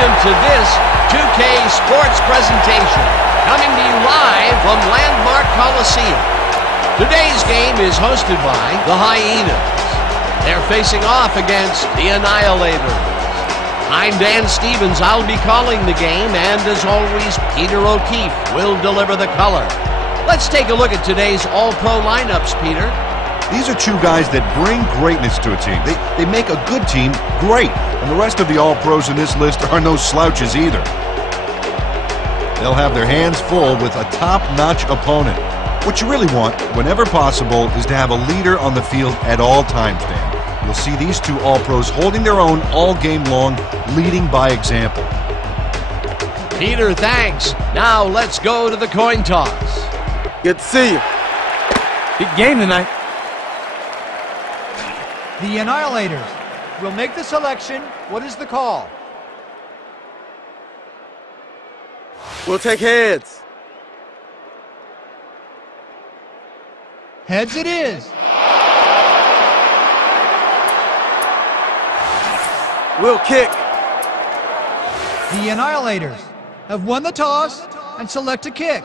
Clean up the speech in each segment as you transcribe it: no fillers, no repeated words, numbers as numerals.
welcome to this 2K Sports presentation, coming to you live from Landmark Coliseum. Today's game is hosted by the Hyenas. They're facing off against the Annihilators. I'm Dan Stevens. I'll be calling the game, and as always, Peter O'Keefe will deliver the color. Let's take a look at today's All-Pro lineups, Peter. These are two guys that bring greatness to a team. They make a good team great. And the rest of the All-Pros in this list are no slouches either. They'll have their hands full with a top-notch opponent. What you really want, whenever possible, is to have a leader on the field at all times, Dan. You'll see these two All-Pros holding their own all game long, leading by example. Peter, thanks. Now let's go to the coin toss. Good to see you. Big game tonight. The Annihilators will make the selection. What is the call? We'll take heads. Heads it is. We'll kick. The Annihilators have won the toss and select a kick.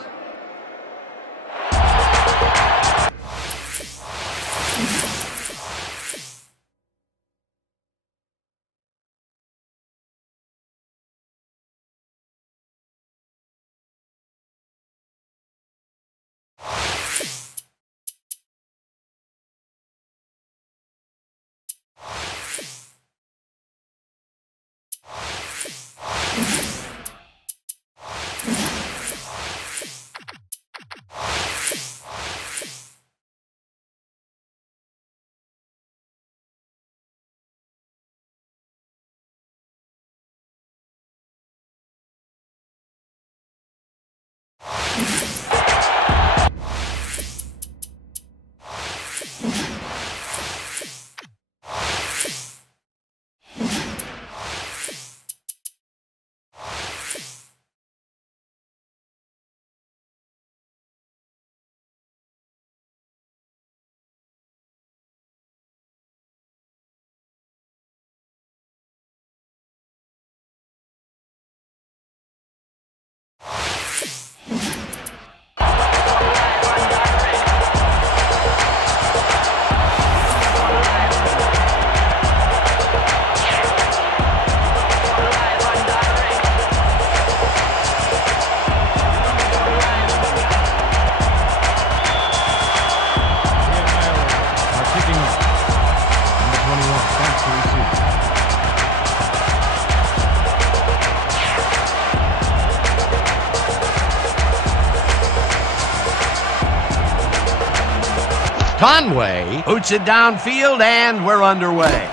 Conway boots it downfield, and we're underway.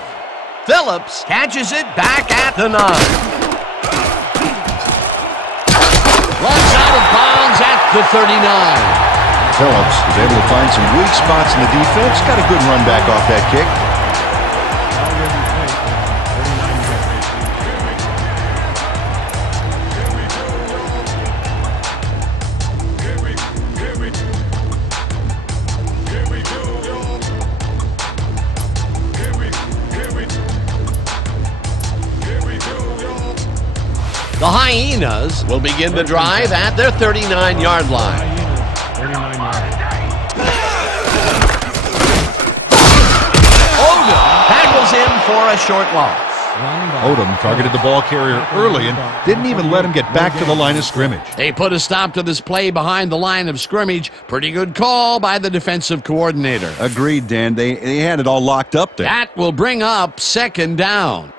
Phillips catches it back at the 9. Runs out of bounds at the 39. Phillips is able to find some weak spots in the defense. Got a good run back off that kick. The Hyenas will begin the drive at their 39-yard line. Odom tackles him for a short loss. Odom targeted the ball carrier early and didn't even let him get back to the line of scrimmage. They put a stop to this play behind the line of scrimmage. Pretty good call by the defensive coordinator. Agreed, Dan. They had it all locked up there. That will bring up 2nd down.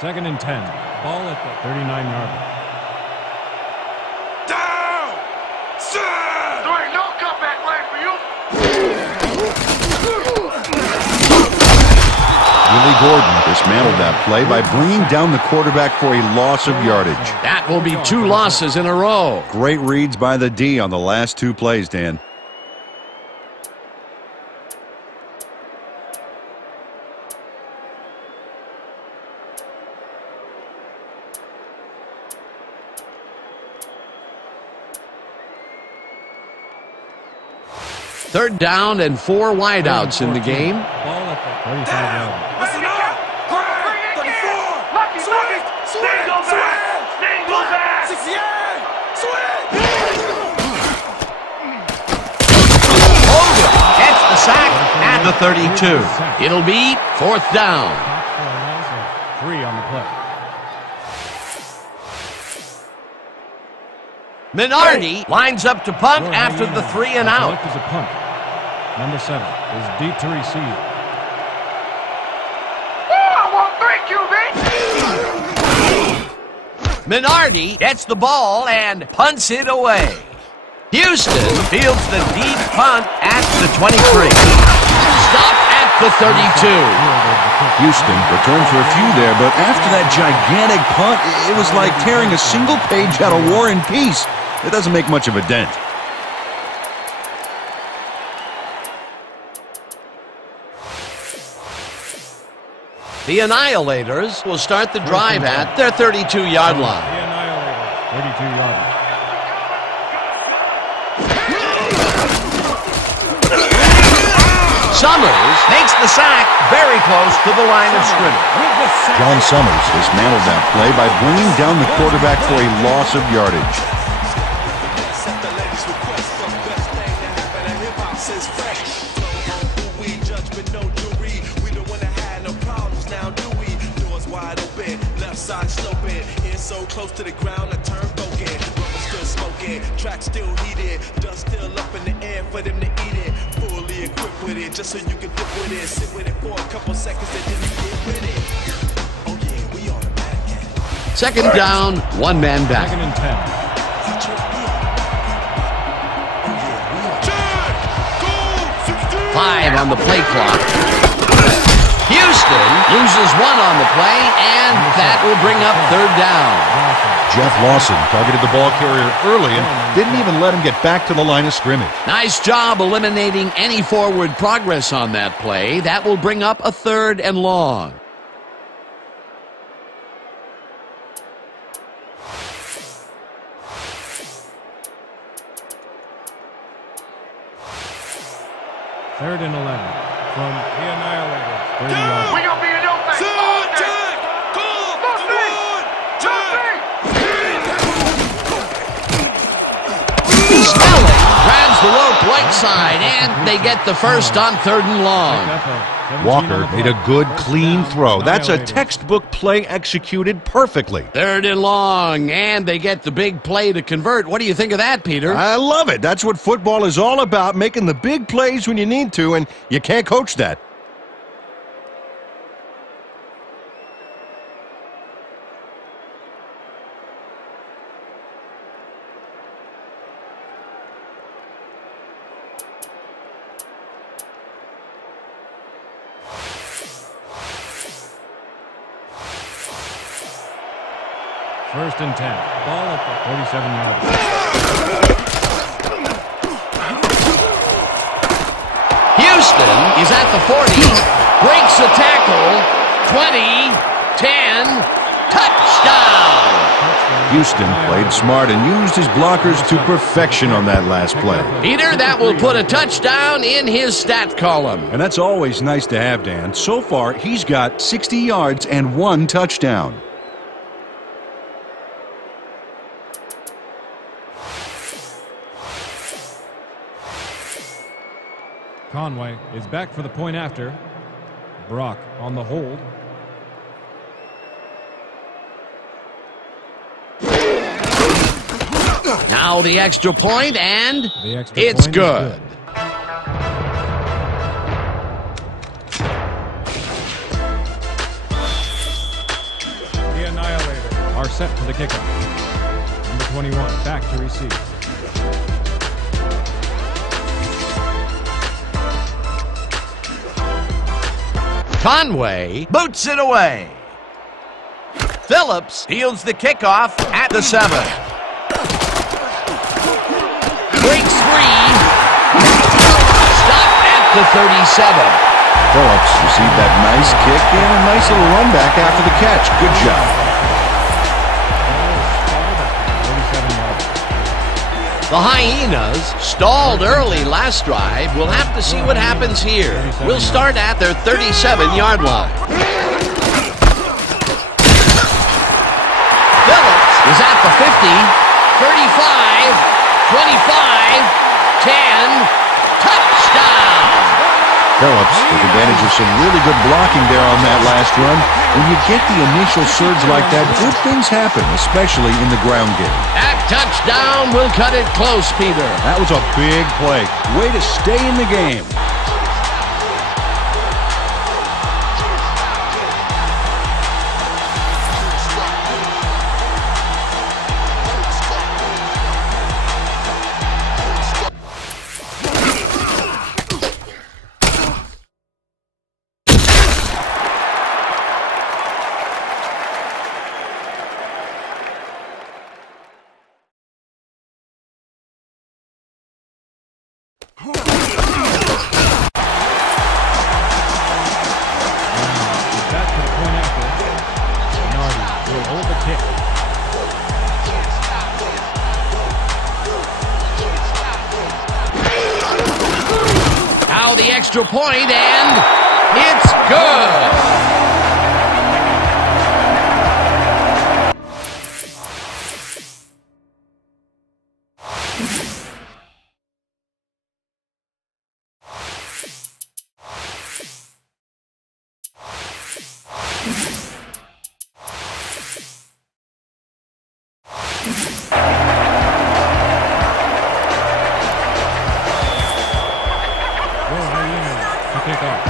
2nd and 10. Ball at the 39-yard line. Down! Set! There ain't no comeback line for you. Willie Gordon dismantled that play by bringing down the quarterback for a loss of yardage. That will be 2 losses in a row. Great reads by the D on the last 2 plays, Dan. Third down and 4 wideouts in the game. Ball at the 35-yard line. Listen up! Grab! 34! 32. It'll be 4th down. Three on the play. Minardi lines up to punt after the 3 and out. Left is a punt. Number 7 is deep to receive. I won't break you, bitch! Minardi gets the ball and punts it away. Houston fields the deep punt at the 23. Stop at the 32. Houston returned for a few there, but after that gigantic punt, it was like tearing a single page out of War and Peace. It doesn't make much of a dent. The Annihilators will start the drive at their 32-yard line. The Annihilator, 32-yard line. Summers makes the sack very close to the line of scrimmage. John Summers dismantled that play by bringing down the quarterback for a loss of yardage. Close to the ground, I turn broken. Rubber still smoking, track still heated, dust still up in the air for them to eat it. Fully equipped with it, just so you can dip with it. Sit with it for a couple seconds and then you get with it. Oh yeah, we automatic. 2nd down, 1 man back. 2nd and 10. 5 on the play clock. Houston loses 1 on the play, and that will bring up 3rd down. Jeff Lawson targeted the ball carrier early and didn't even let him get back to the line of scrimmage. Nice job eliminating any forward progress on that play. That will bring up a 3rd and long. Third and 11 from the Annihilator. 30 yards. We gonna be in your face all day. Snelling grabs the rope right side, and they get the first on 3rd and long. Walker made a good, clean throw. That's a textbook play executed perfectly. 3rd and long, and they get the big play to convert. What do you think of that, Peter? I love it. That's what football is all about, making the big plays when you need to, and you can't coach that. First and 10. Ball at the 37-yard line. Houston is at the 40. Breaks a tackle. 20, 10, touchdown! Houston played smart and used his blockers to perfection on that last play. Peter, that will put a touchdown in his stat column. And that's always nice to have, Dan. So far, he's got 60 yards and 1 touchdown. Conway is back for the point after. Brock on the hold. Now the extra point, and The extra it's point is good. The Annihilator are set for the kickoff. Number 21 back to receive. Conway boots it away. Phillips fields the kickoff at the 7. Breaks 3. Stop at the 37. Phillips received that nice kick and a nice little run back after the catch. Good job. The Hyenas stalled early last drive. We'll have to see what happens here. We'll start at their 37-yard line. Phillips is at the 50, 35, 25, 10, touchdown! Phillips took advantage of some really good blocking there on that last run. When you get the initial surge like that, good things happen, especially in the ground game. That touchdown will cut it close, Peter. That was a big play. Way to stay in the game. Now the extra point, and it's good. Kick off.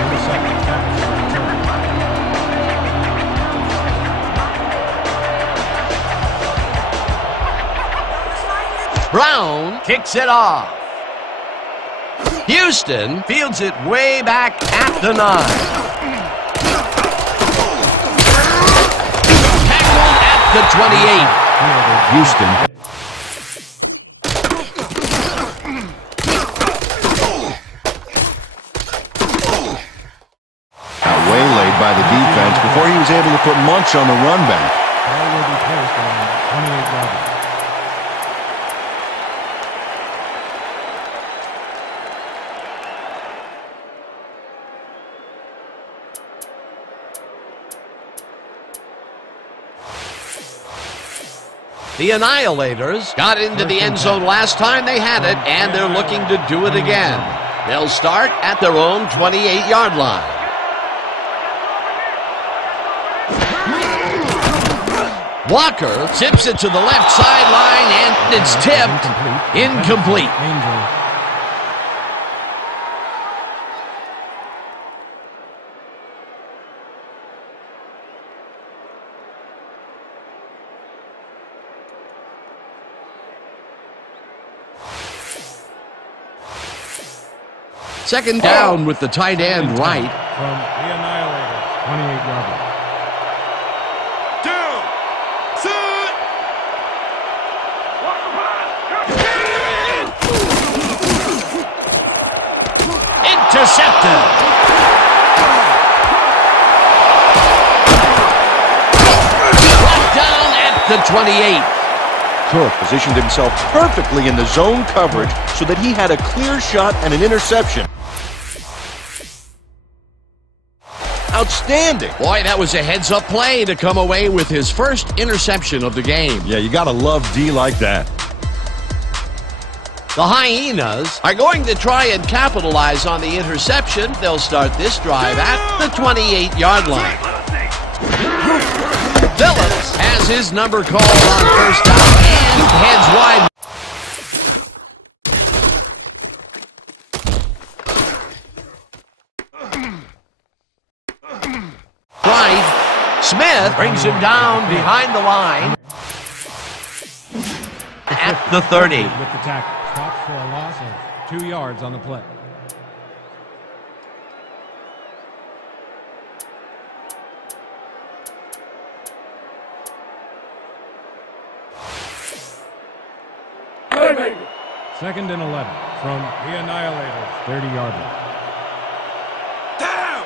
Number 7, tackles for return. Brown kicks it off. Houston fields it way back at the 9. Tackled at the 28. Houston. Waylaid by the defense before he was able to put Munch on the run back. Ball will be placed on 28 yards. The Annihilators got into the end zone last time they had it, and they're looking to do it again. They'll start at their own 28-yard line. Walker tips it to the left sideline, and it's tipped. Incomplete. Second down with the tight end right. From the Annihilator, 28-yard line. Intercepted. Brought down at the 28. Cook positioned himself perfectly in the zone coverage so that he had a clear shot and an interception. Outstanding. Boy, that was a heads-up play to come away with his first interception of the game. Yeah, you gotta love D like that. The Hyenas are going to try and capitalize on the interception. They'll start this drive at the 28-yard line. Phillips has his number called on first down and heads wide. Right. Smith brings him down behind the line at the 30. With the tackle. Stopped for a loss of 2 yards on the play. Second and 11 from the Annihilators, 30-yard line. Down!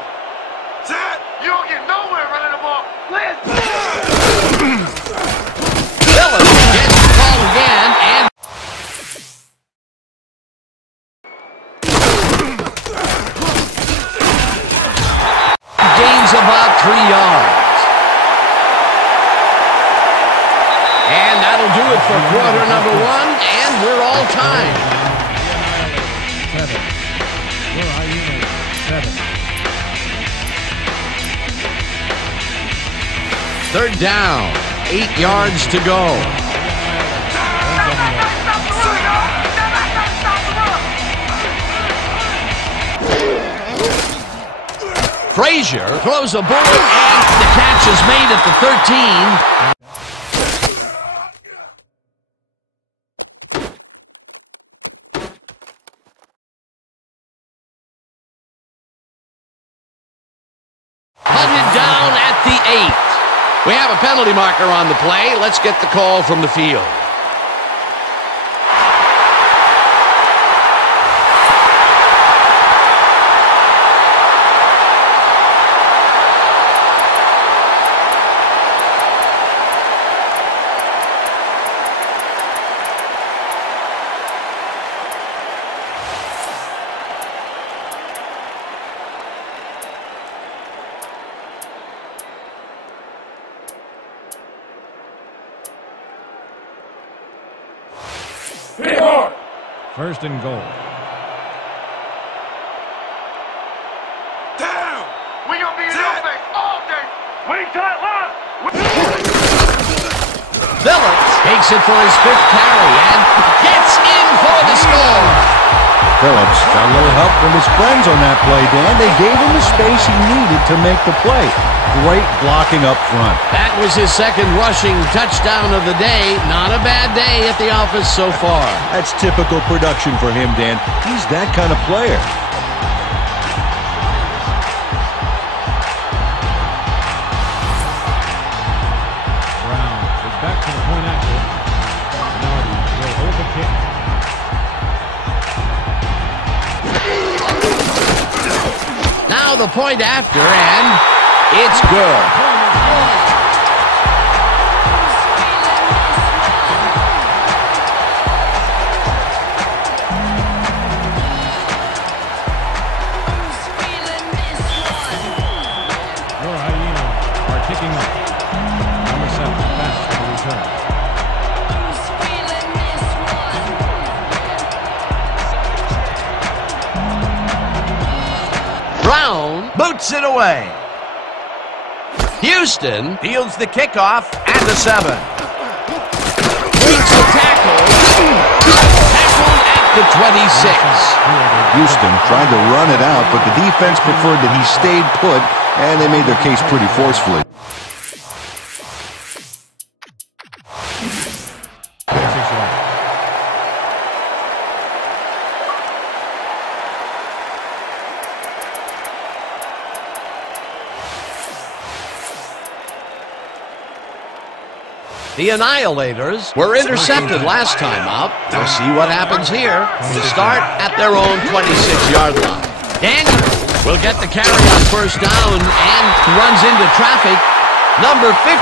Set! You don't get nowhere running the ball. Let's Phillips gets the ball again and gains about 3 yards. And that'll do it for quarter number 1, and we're all tied. Where are you? Third down, 8 yards to go. Frazier throws a bullet, and the catch is made at the 13. Hunted down at the 8. We have a penalty marker on the play. Let's get the call from the field. First and goal. Down! We gonna be in your face all day! Wait tight left! Phillips takes it for his 5th carry and gets in for the score. Phillips got a little help from his friends on that play, Dan. They gave him the space he needed to make the play. Great blocking up front. That was his 2nd rushing touchdown of the day. Not a bad day at the office so far. That's typical production for him, Dan. He's that kind of player. Brown is back to the point after. Nardi will hold the kick. Now the point after, and it's good. Your Hyenas are kicking up. Number 7, fast for the return. Brown boots it away. Houston fields the kickoff at the 7. Beats the tackle. Tackled at the 26. Houston tried to run it out, but the defense preferred that he stayed put, and they made their case pretty forcefully. The Annihilators were intercepted last time out. We'll see what happens here to start at their own 26-yard line. Daniel will get the carry on first down and runs into traffic. Number 56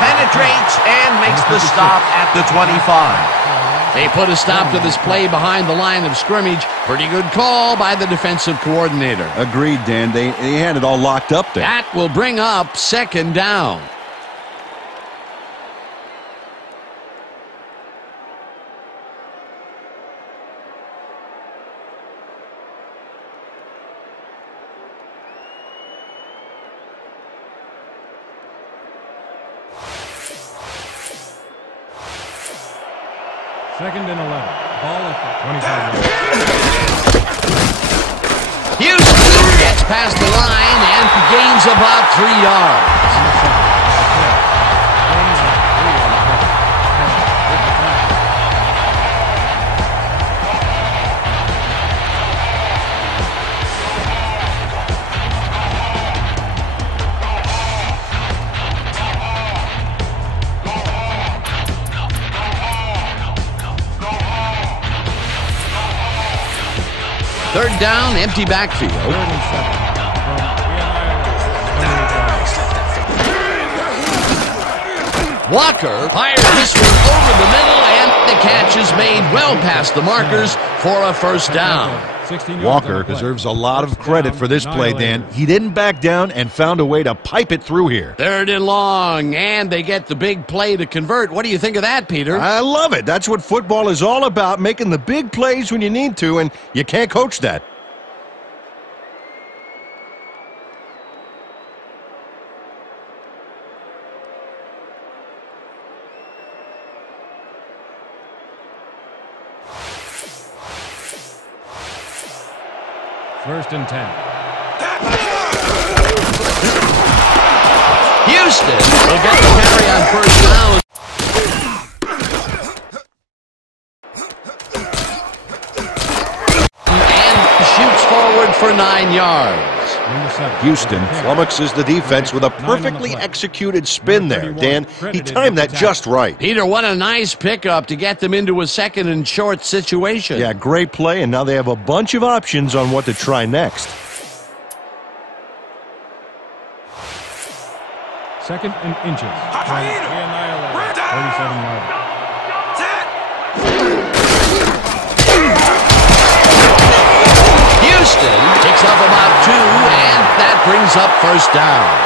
penetrates and makes the stop at the 25. They put a stop to this play behind the line of scrimmage. Pretty good call by the defensive coordinator. Agreed, Dan. They had it all locked up there. That will bring up 2nd down. Second and 11. Ball at the 25 yards. Houston gets past the line and gains about 3 yards. Third down, empty backfield. Third and 7 from Walker fires this one over the middle, and the catch is made well past the markers for a first down. Walker deserves a lot of credit for this play, Dan. He didn't back down and found a way to pipe it through here. Third and long, and they get the big play to convert. What do you think of that, Peter? I love it. That's what football is all about, making the big plays when you need to, and you can't coach that. First and 10. Houston will get the carry on first down. And shoots forward for 9 yards. Houston flummoxes the defense with a perfectly executed spin there. Dan, he timed that just right. Peter, what a nice pickup to get them into a second and short situation. Yeah, great play, and now they have a bunch of options on what to try next. Second and inches. 37 yards. Houston picks up about 2, and that brings up first down.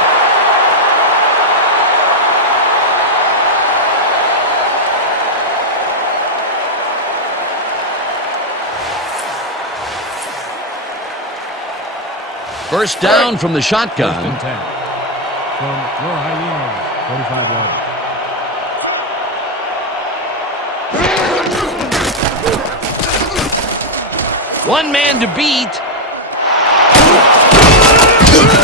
First down from the shotgun. First and 10. From your Hyenas, 45 yards. One man to beat.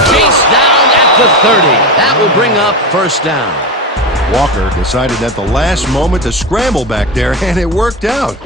Chase down at the 30. That will bring up first down. Walker decided at the last moment to scramble back there, and it worked out.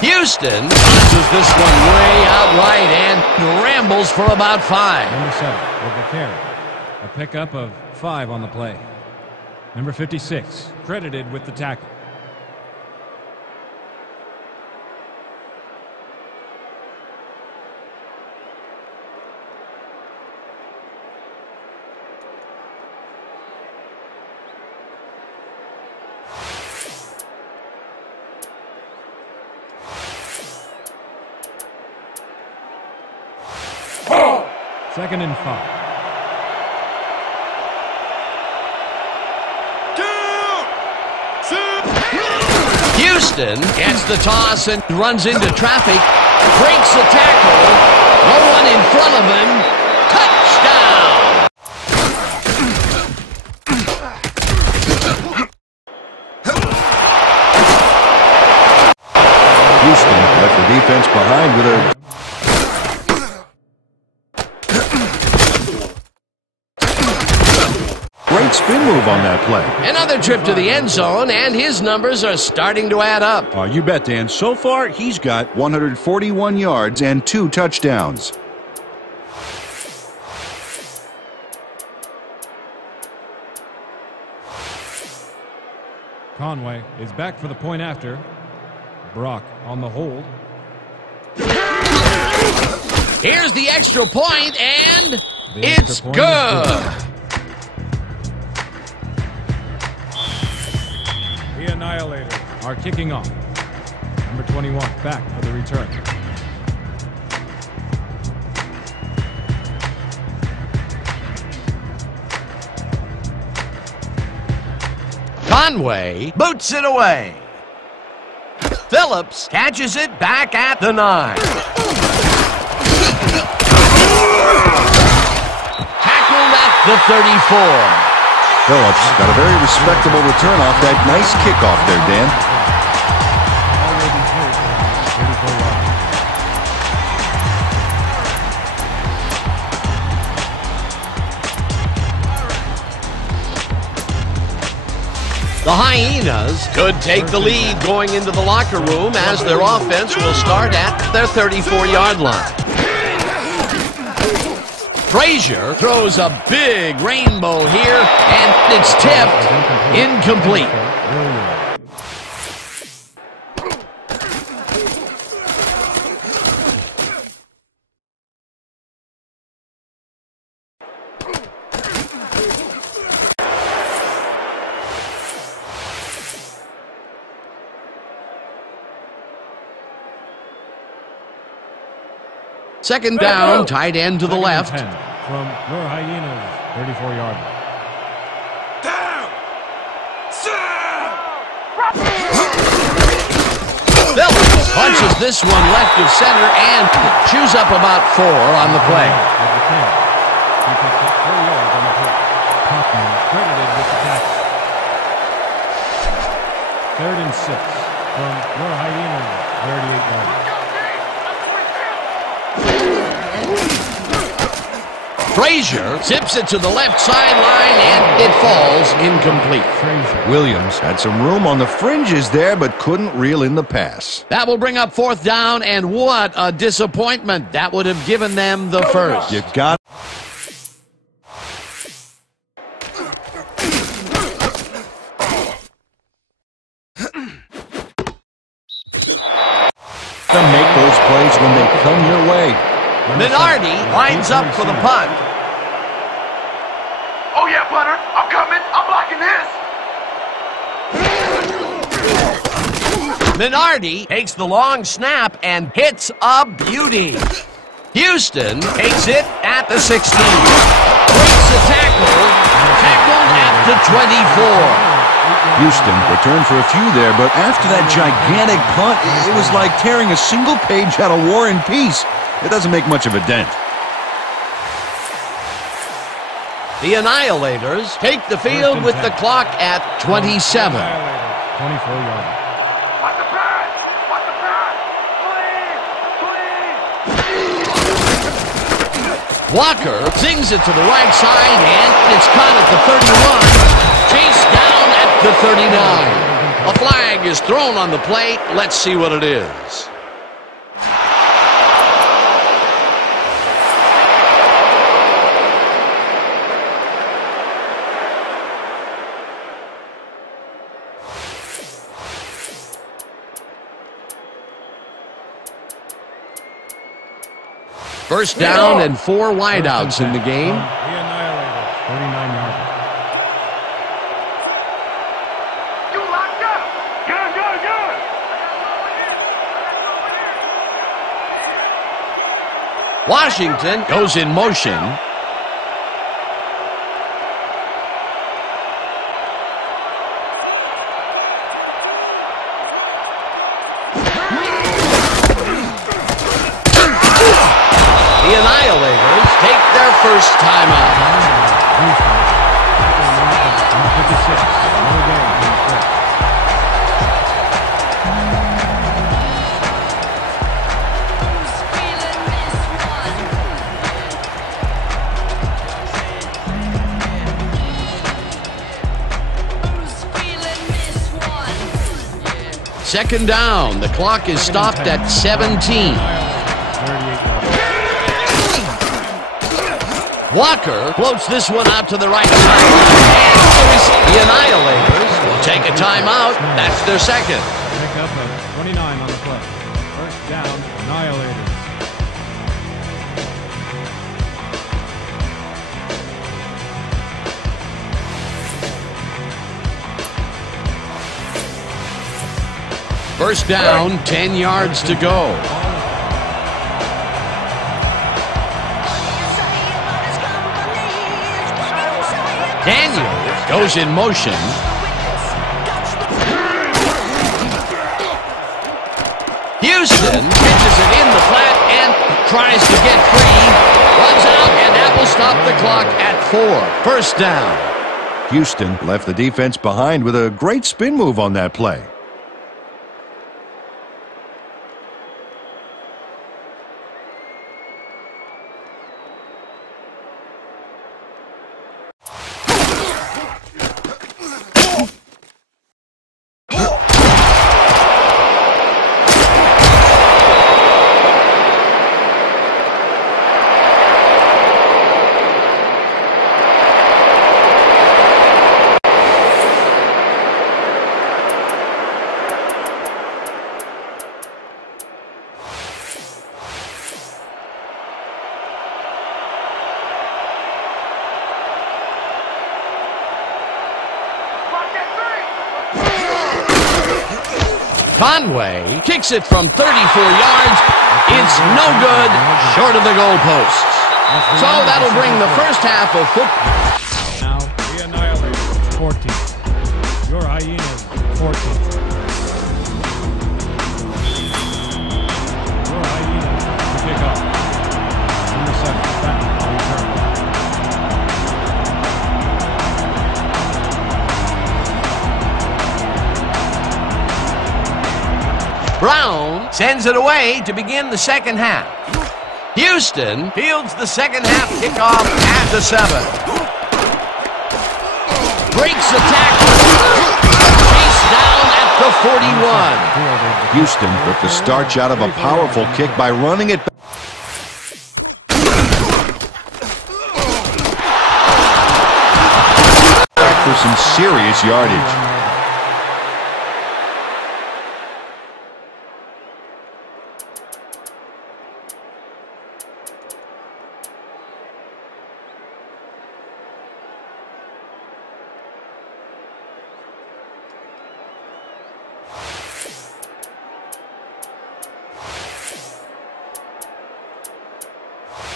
Houston punches this one way out right and rambles for about 5. Number 7 with the carry. A pickup of 5 on the play. Number 56 credited with the tackle. Second and 5. Houston gets the toss and runs into traffic, breaks a tackle, no one in front of him, touchdown! Houston left the defense behind with a great spin move on that play. Another trip to the end zone, and his numbers are starting to add up. You bet, Dan. So far, he's got 141 yards and 2 touchdowns. Conway is back for the point after. Brock on the hold. Here's the extra point, and it's good. The Annihilators are kicking off. Number 21 back for the return. Conway boots it away. Phillips catches it back at the 9. Tackled at the 34. Phillips got a very respectable return off that nice kickoff there, Dan. The Hyenas could take the lead going into the locker room as their offense will start at their 34-yard line. Frazier throws a big rainbow here, and it's tipped incomplete. Second down, tight end to the left. 10 from your Hyenas, 34-yard. Down! Set! Phillips punches this one left of center and chews up about 4 on the play. At the 10. He picks up 4 yards on the play. Hoffman credited with the tackle. 3rd and 6 from your Hyenas, 38 yards. Frazier zips it to the left sideline, and it falls incomplete. Williams had some room on the fringes there, but couldn't reel in the pass. That will bring up 4th down, and what a disappointment. That would have given them the first. You got to make those plays when they come your way. Minardi lines up for the punt. Oh yeah, punter. I'm coming. I'm blocking this. Minardi takes the long snap and hits a beauty. Houston takes it at the 16. Breaks the tackle. Tackled at the 24. Houston returned for a few there, but after that gigantic punt, it was like tearing a single page out of War and Peace. It doesn't make much of a dent. The Annihilators take the field with the clock at 27. 24 yards. Watch the pass! Watch the pass! Clean! Clean! Walker sings it to the right side, and it's caught at the 31. Chased down at the 39. A flag is thrown on the play. Let's see what it is. First down and 4 wideouts in the game. The Annihilators, 39 yards. You locked up! Good, good, good! Washington goes in motion. The Annihilators take their first timeout. Second down. The clock is stopped at 17. Walker floats this one out to the right side. And the Annihilators will take a timeout. That's their second. Pick up at 29 on the play. First down, Annihilators. First down, 10 yards to go. Daniels goes in motion. Houston pitches it in the flat and tries to get free. Runs out, and that will stop the clock at 4. First down. Houston left the defense behind with a great spin move on that play. Conway kicks it from 34 yards. It's no good, short of the goalposts. So that'll bring the first half of football. Now, the Annihilators, 14. Your Hyenas, 14. Your Hyenas to kick off. Number 7, back on return. Brown sends it away to begin the second half. Houston fields the second half kickoff at the 7. Breaks the tackle. Chase down at the 41. Houston took the starch out of a powerful kick by running it back. For some serious yardage.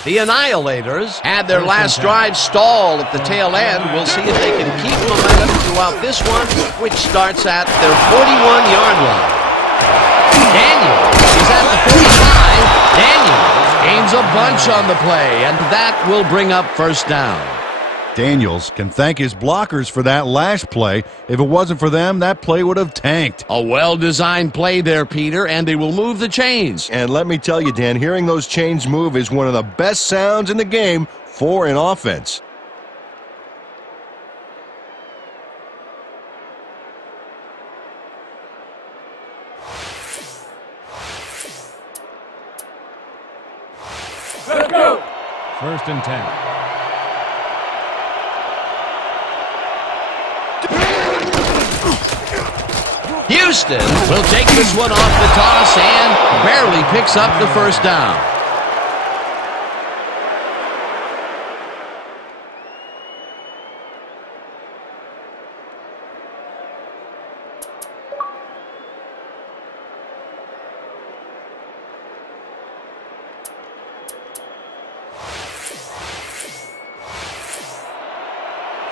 The Annihilators had their last drive stall at the tail end. We'll see if they can keep momentum throughout this one, which starts at their 41-yard line. Daniels is at the 45. Daniels gains a bunch on the play, and that will bring up first down. Daniels can thank his blockers for that last play. If it wasn't for them, that play would have tanked. A well-designed play there, Peter, and they will move the chains. And let me tell you, Dan, hearing those chains move is one of the best sounds in the game for an offense. Let's go. First and 10. Houston will take this one off the toss and barely picks up the first down.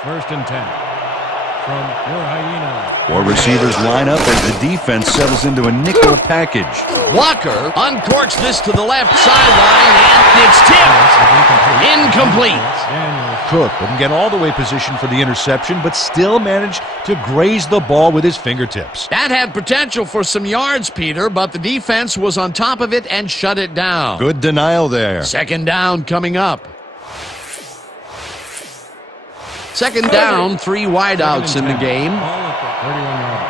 First and 10. From your Hyenas. 4 receivers line up as the defense settles into a nickel package. Walker uncorks this to the left sideline, and it's tipped. Incomplete. Cook couldn't get all the way positioned for the interception, but still managed to graze the ball with his fingertips. That had potential for some yards, Peter, but the defense was on top of it and shut it down. Good denial there. Second down coming up. Second down, 3 wideouts in the game. Ball at the 31-yard.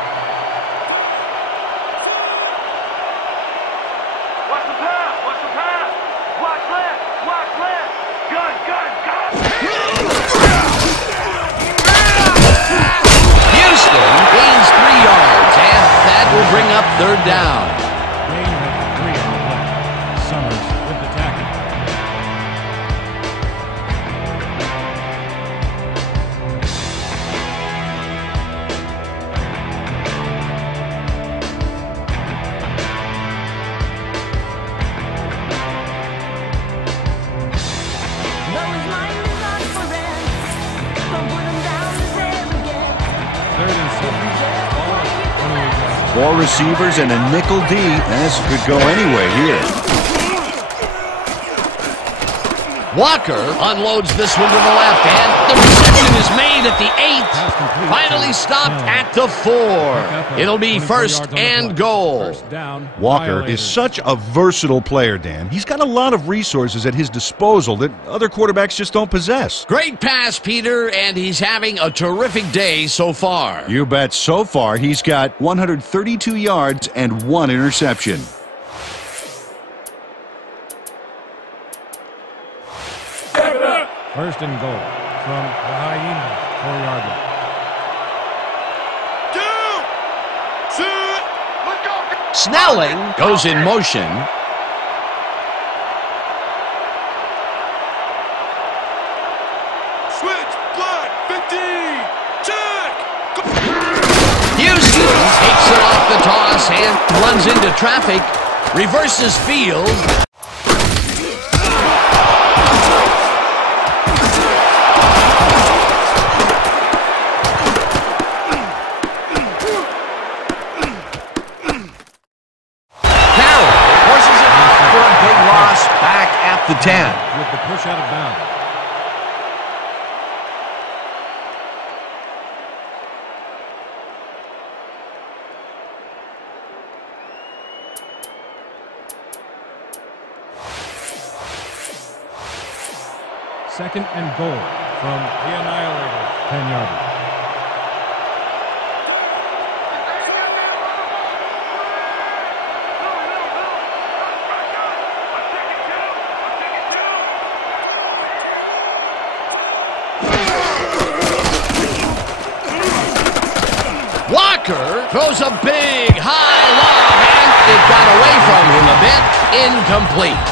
Watch the pass. Watch the pass. Watch left. Watch left. Gun, gun, gun. Houston gains 3 yards, and that will bring up third down. Gain of 3 on the play. Summers with the tackle. Third and 7. Ball at the 28-yard. 4 receivers and a nickel D. This could go anyway here. Walker unloads this one to the left, and the reception is made at the 8. Finally stopped at the 4. It'll be first and goal. First down. Walker is such a versatile player, Dan. He's got a lot of resources at his disposal that other quarterbacks just don't possess. Great pass, Peter, and he's having a terrific day so far. You bet. So far, he's got 132 yards and 1 interception. First and goal from the Hyenas, 4-yard line. 2, 2, let's go. Snelling goes in motion. Switch, blood, 15, check. Houston takes Gets it off the toss and runs into traffic. Reverses field. The 10. With the push out of bounds. Second and goal from the Annihilator. 10-yarder. Throws a big high lob, and it got away from him a bit. Incomplete.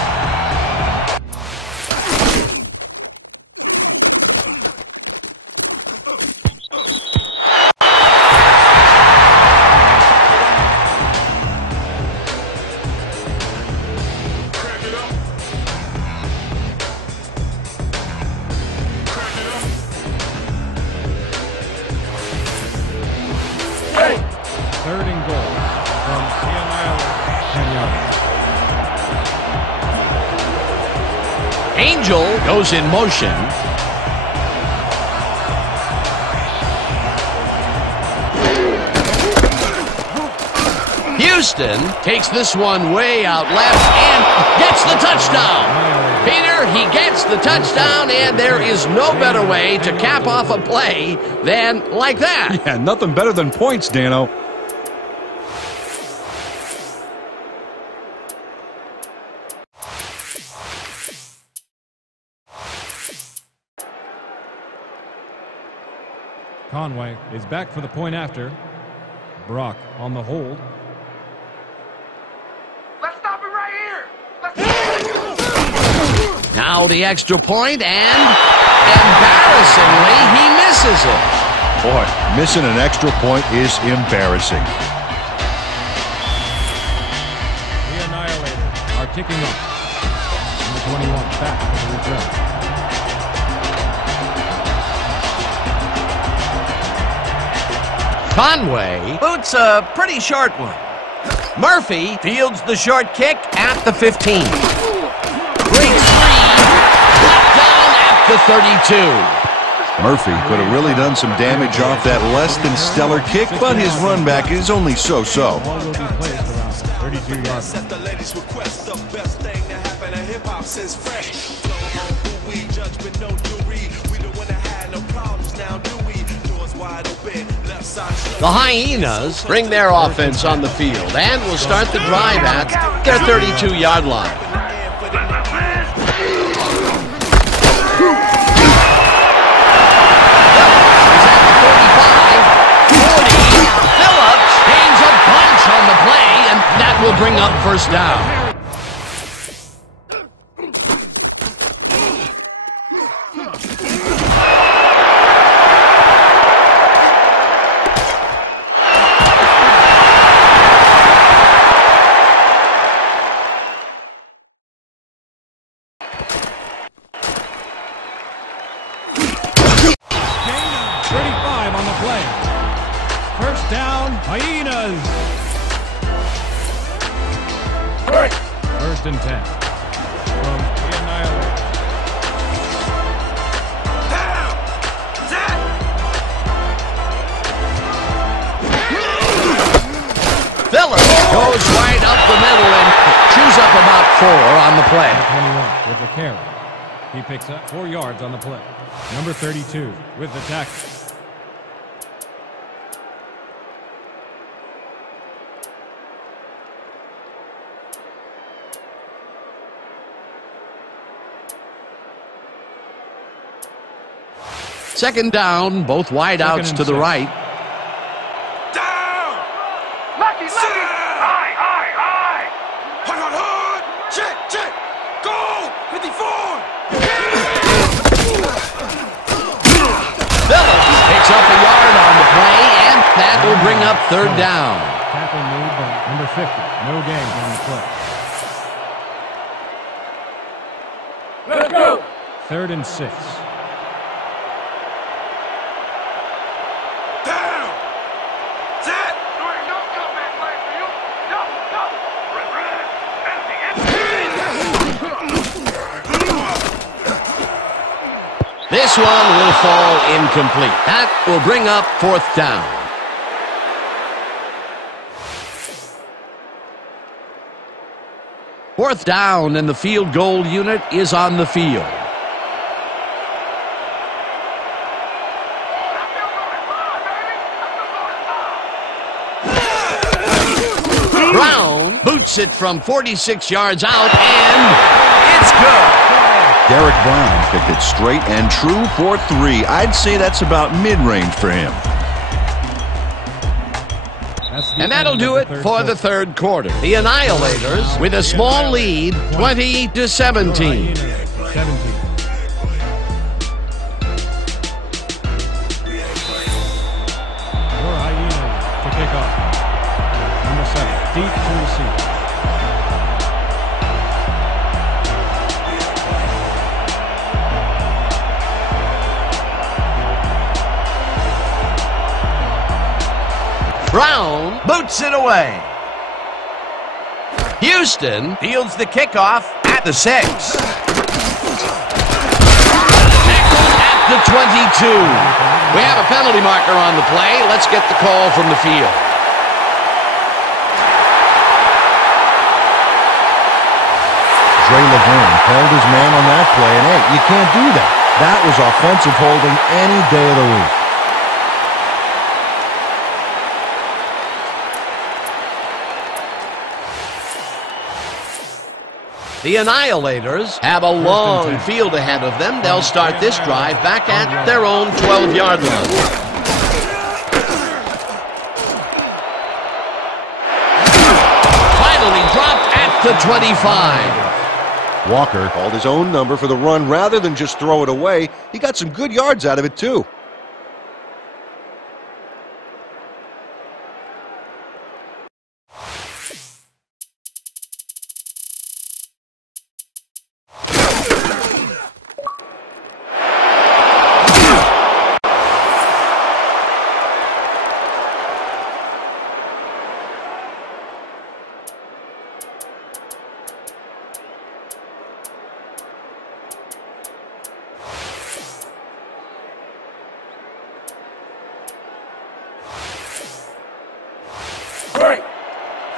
Third and goal from the Annihilator. 10 yards. Angel goes in motion. Houston takes this one way out left and gets the touchdown. Peter, he gets the touchdown, and there is no better way to cap off a play than like that. Yeah, nothing better than points, Dano. Conway is back for the point after. Brock on the hold. Let's stop it right here. Let's Now the extra point, and embarrassingly, he misses it. Boy, missing an extra point is embarrassing. The Annihilators are kicking off. Number 21 back for the return. Conway boots a pretty short one. Murphy fields the short kick at the 15. Breaks free, down at the 32. Murphy could have really done some damage off that less than stellar kick, but his run back is only so-so. Ball will be placed around 32 yards. Set the ladies' request, the best thing to happen to hip-hop since fresh. Flow on who we judge, but no jury. We don't want to have no problems now, do we? Doors wide open, left side slow. The Hyenas bring their offense on the field and will start the drive at their 32-yard line. He's at the 35, 40. Phillips gains a bunch on the play, and that will bring up first down. First down, Hyenas. First and 10 from the Annihilator. Phillips goes right up the middle and chews up about 4 on the play. 21 with the carry. He picks up 4 yards on the play. Number 32 with the tackle. Second down, both wideouts to the right. down. Lucky. Aye. Hard. Check. Go. 54. Phillips picks up a yard on the play, and that will bring up third down. 50. No gains on the play. Let's go. 3rd and 6. Down. Set. There ain't no comeback play for you. No, no. This one will fall incomplete. That will bring up 4th down. Fourth down, and the field goal unit is on the field. Brown boots it from 46 yards out, and it's good. Derek Brown picked it straight and true for 3. I'd say that's about mid-range for him. And that'll do it for the 3rd quarter. The Annihilators with a small lead, 20-17. 17. Your Hyenas to kick off. Number 7, deep to receive. Brown boots it away. Houston fields the kickoff at the 6. Tackled at the 22. We have a penalty marker on the play. Let's get the call from the field. Dre Laverne called his man on that play, and hey, you can't do that. That was offensive holding any day of the week. The Annihilators have a long field ahead of them. They'll start this drive back at their own 12-yard line. Finally dropped at the 25. Walker called his own number for the run rather than just throw it away. He got some good yards out of it, too.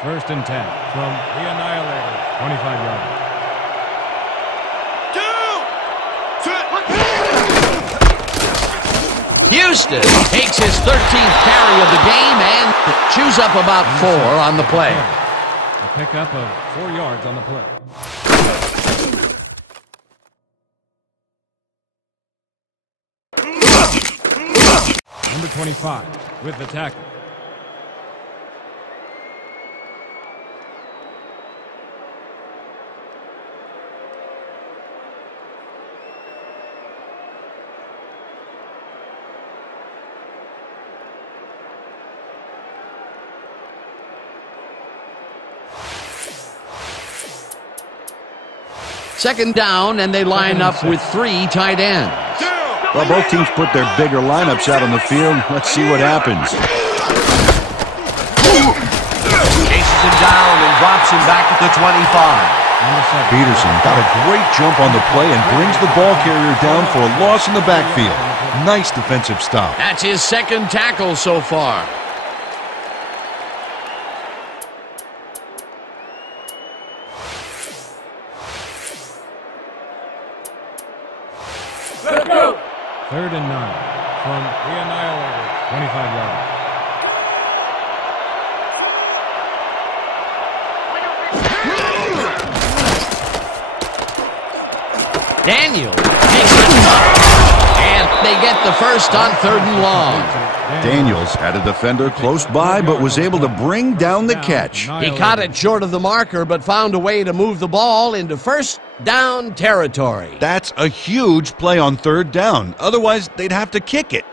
First and 10 from the Annihilator, 25 yards. Houston takes his 13th carry of the game and chews up about 4 on the play. A pickup of 4 yards on the play. Number 25 with the tackle. Second down, and they line up with 3 tight ends. Well, both teams put their bigger lineups out on the field. Let's see what happens. Chases him down and drops him back at the 25. Peterson got a great jump on the play and brings the ball carrier down for a loss in the backfield. Nice defensive stop. That's his 2nd tackle so far. Let's go. 3rd and 9 from the Annihilator, 25 yards. Daniel takes it up, and they get the first on 3rd and long. Daniels had a defender close by, but was able to bring down the catch. He caught it short of the marker, but found a way to move the ball into first down territory. That's a huge play on 3rd down. Otherwise, they'd have to kick it.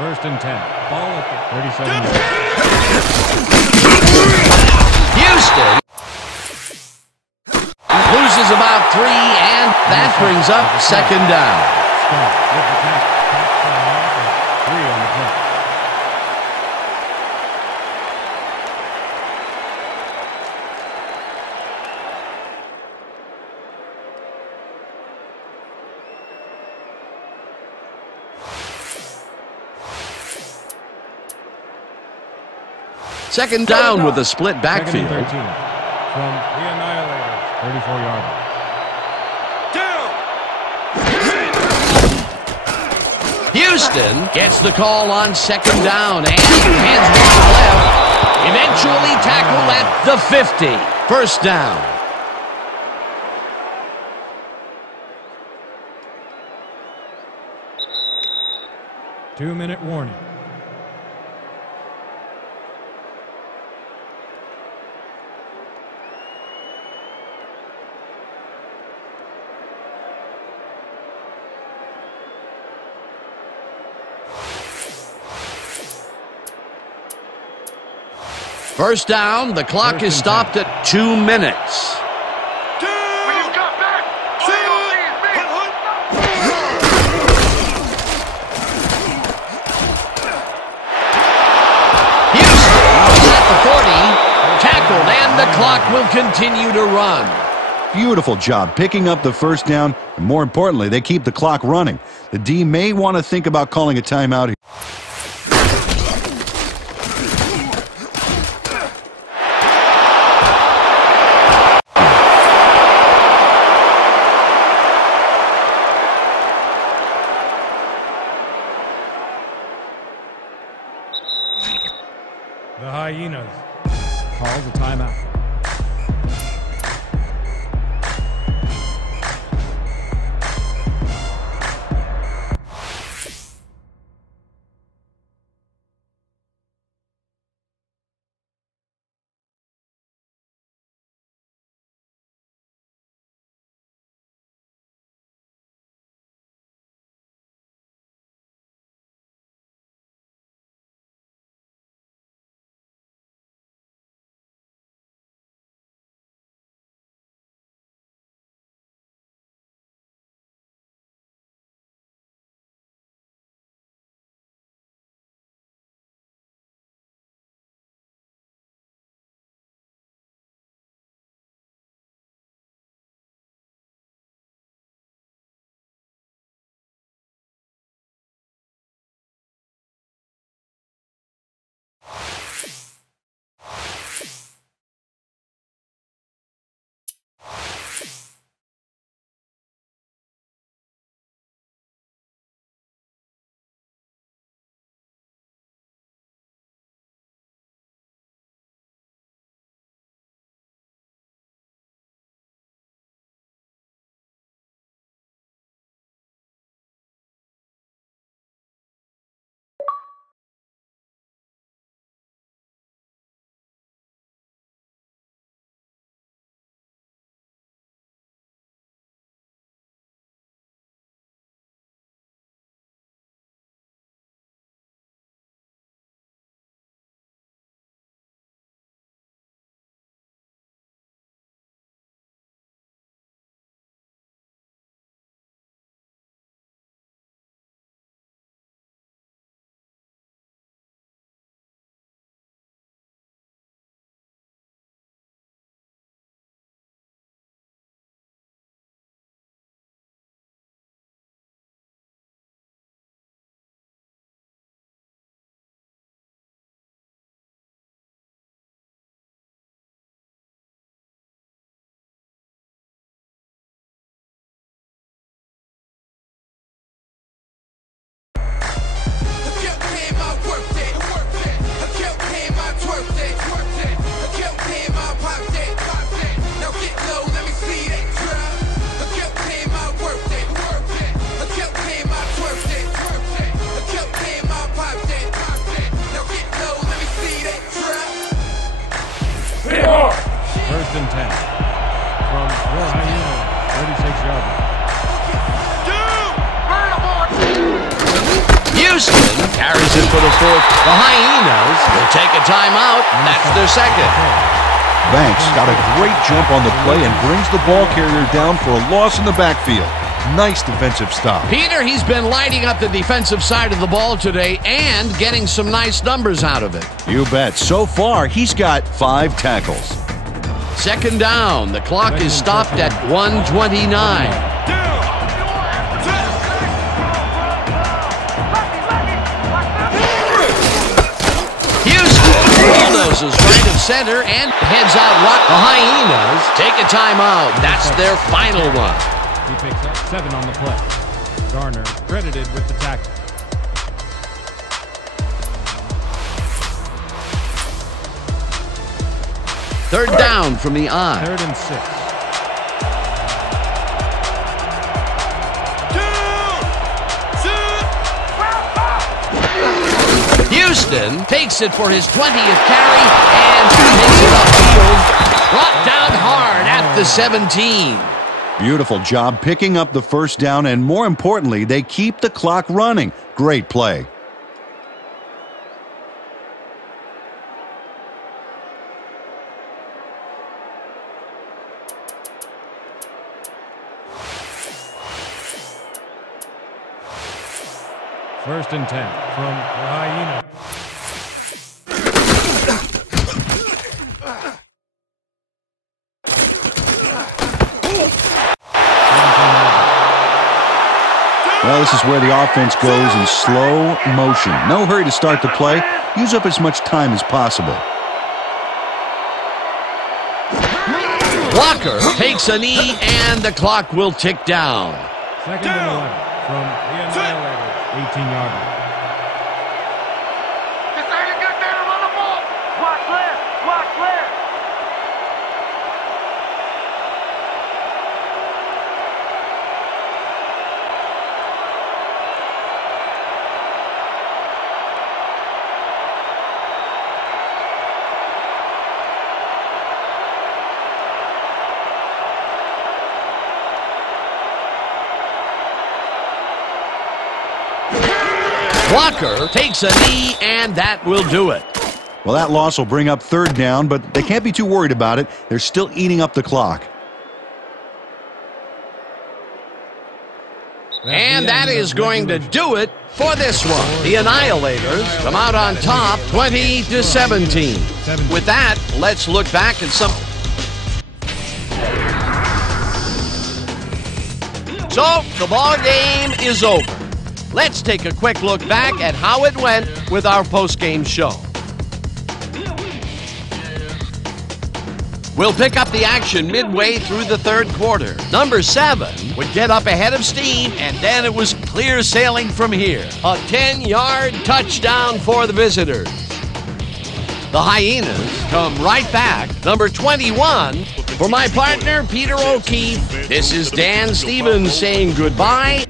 First and 10. Ball at the 37 yards. Houston loses about 3, and that brings up second down. Scott with the tackle. 3 on the play. Second down with a split backfield. Second and 13 from the Annihilator. 34-yard line. Houston gets the call on second down and hands one left. Eventually tackled at the 50. First down. Two-minute warning. First down, the clock is stopped at 2 minutes. When you got back, all you see is me. Houston is at the 40, tackled, and the clock will continue to run. Beautiful job picking up the first down, and more importantly, they keep the clock running. The D may want to think about calling a timeout here. The Hyenas calls a timeout. First and 10 from the Hyenas, 36-yard line. Houston carries it for the fourth. The Hyenas will take a timeout. That's their second. Banks got a great jump on the play and brings the ball carrier down for a loss in the backfield. Nice defensive stop. Peter, he's been lighting up the defensive side of the ball today and getting some nice numbers out of it. You bet. So far, he's got 5 tackles. Second down. The clock is stopped at 1:29. Bulldozes right of center and heads out. The Hyenas take a timeout. That's their final one. He picks up 7 on the play. Garner credited with the tackle. Third down from the eye. 3rd and 6. Houston takes it for his 20th carry and takes it upfield. Brought down hard at the 17. Beautiful job picking up the first down, and more importantly, they keep the clock running. Great play. First and 10 from the Hyena. Well, this is where the offense goes in slow motion. No hurry to start the play. Use up as much time as possible. Walker takes a knee and the clock will tick down. Second and 11 from the Annihilator. 18-yarder. This ain't a good day to run the ball. Watch left. Watch left. Walker takes a knee, and that will do it. Well, that loss will bring up third down, but they can't be too worried about it. They're still eating up the clock. And that is going to do it for this one. The Annihilators come out on top 20-17. With that, let's look back at some... So, the ball game is over. Let's take a quick look back at how it went with our post-game show. We'll pick up the action midway through the third quarter. Number 7 would get up ahead of steam, and then it was clear sailing from here. A 10-yard touchdown for the visitors. The Hyenas come right back. Number 21, for my partner, Peter O'Keefe, this is Dan Stevens saying goodbye.